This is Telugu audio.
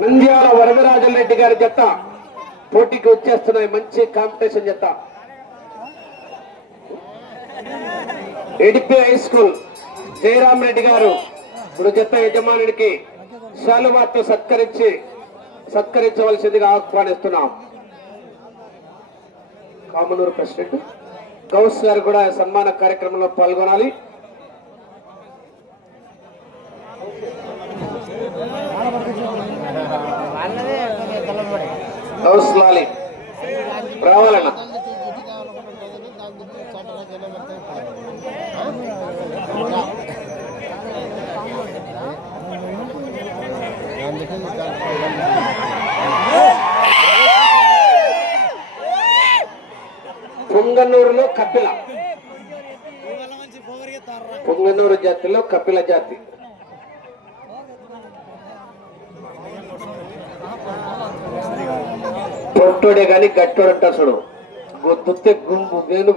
నంద్యాల వరదరాజరెడ్డి గారి జత పోటీకి వచ్చేస్తున్నాయి. మంచి కాంపిటీషన్ జత. ఎడిపి హై స్కూల్ జయరాం రెడ్డి గారు ఇప్పుడు జత యజమానుడికి శాలువాతో సత్కరించవలసిందిగా ఆహ్వానిస్తున్నాం. కామనూరు ప్రెసిడెంట్ గౌస్ గారు కూడా సన్మాన కార్యక్రమంలో పాల్గొనాలి. గౌస్ లాలి రావాలన్నా. పొంగనూరులో కపిల, పొంగనూరు జాతిలో కపిల జాతి. పొట్టోడే గాని గట్టోడు అంటారు చూడు, గుర్తుతే గుంపు